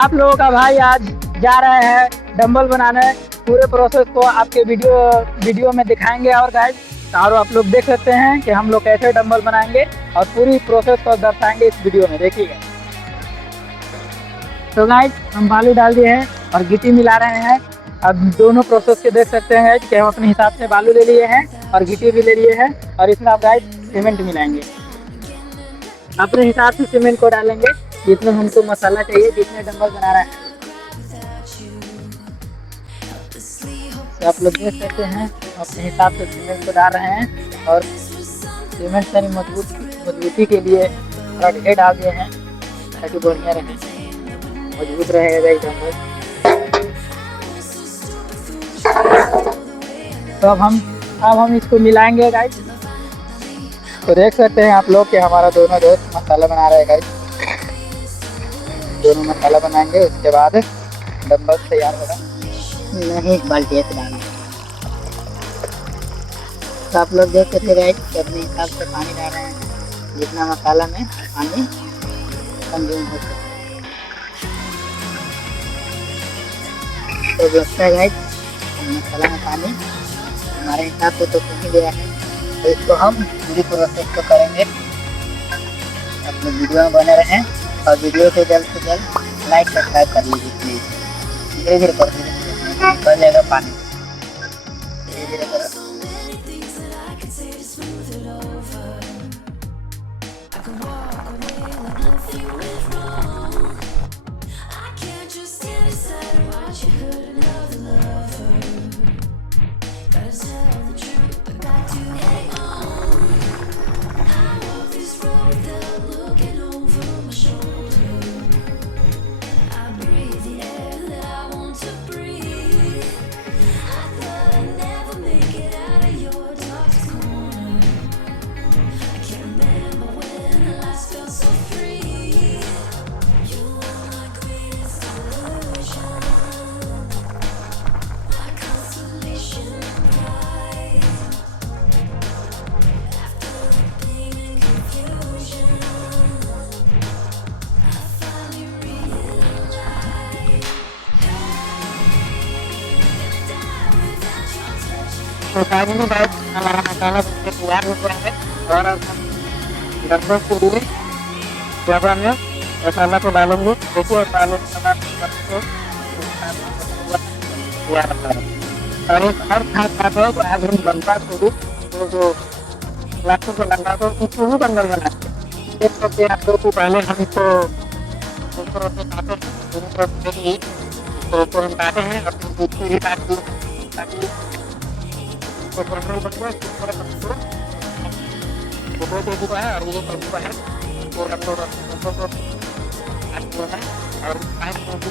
आप लोगों का भाई आज जा रहे हैं डंबल बनाने। पूरे प्रोसेस को आपके वीडियो में दिखाएंगे और गाइस और आप लोग देख सकते हैं कि हम लोग कैसे डंबल बनाएंगे और पूरी प्रोसेस को दर्शाएंगे इस वीडियो में, देखिएगा। तो गाइस हम बालू डाल दिए हैं और गिट्टी मिला रहे हैं। अब दोनों प्रोसेस के देख सकते हैं कि हम अपने हिसाब से बालू ले लिए हैं और गिट्टी भी ले लिए हैं और इसमें आप गाइस सीमेंट मिलाएंगे। अपने हिसाब से सीमेंट को डालेंगे जितना हमको मसाला चाहिए, जितने डंबल बना रहे हैं। तो आप लोग देख सकते हैं अपने हिसाब से सीमेंट को डाल रहे हैं और सीमेंट से मजबूती के लिए थोड़ा ढेर डाल दिए हैं ताकि बढ़िया रहे, मजबूत रहेगा एक डंबल। तो अब हम इसको मिलाएंगे गाइस। तो देख सकते हैं आप लोग कि हमारा दोनों दोस्त मसाला बना रहे हैं गाइस। दोनों मसाला बनाएंगे, उसके बाद डंबल तैयार होगा। नहीं बाल्टी से डालना। तो आप लोग देख सकते हैं गाइस अपने हिसाब से पानी डाल रहे हैं, जितना मसाला में पानी कंज्यूम हो सके। तो लगता है गाइस मसाला में पानी हमारे हिसाब से तो नहीं गया है, तो इसको हम पूरी प्रोसेस को करेंगे। अपने वीडियो में बने रहें और वीडियो को जल्द से जल्द लाइक सब्सक्राइब कर लीजिए प्लीज़। धीरे धीरे कर दीजिए, निकल जाएगा पानी। धीरे धीरे करो। तो फाइनली गाइस हमारा मसाला बनके तैयार हो गया है और अब हम डंबल के लिए जगह में मसाला को डालेंगे। देखिए और डालने के बाद तैयार रखा है। और एक और खास बात है कि आज हम बनता शुरू तो जो प्लास्टिक को लगा तो इसको भी डंबल बनाते हैं। देख सकते हैं आप लोग को पहले हम इसको ऊपर से काटे हैं, तो ऊपर हम काटे हैं और दूसरी भी काट दिए ताकि तो कंट्रोल बन गया। इस तरह कंट्रोल वो दो तेजी का है और ये तेजी का है, तो हम लोग कंट्रोल को काट दिया है और टाइम को भी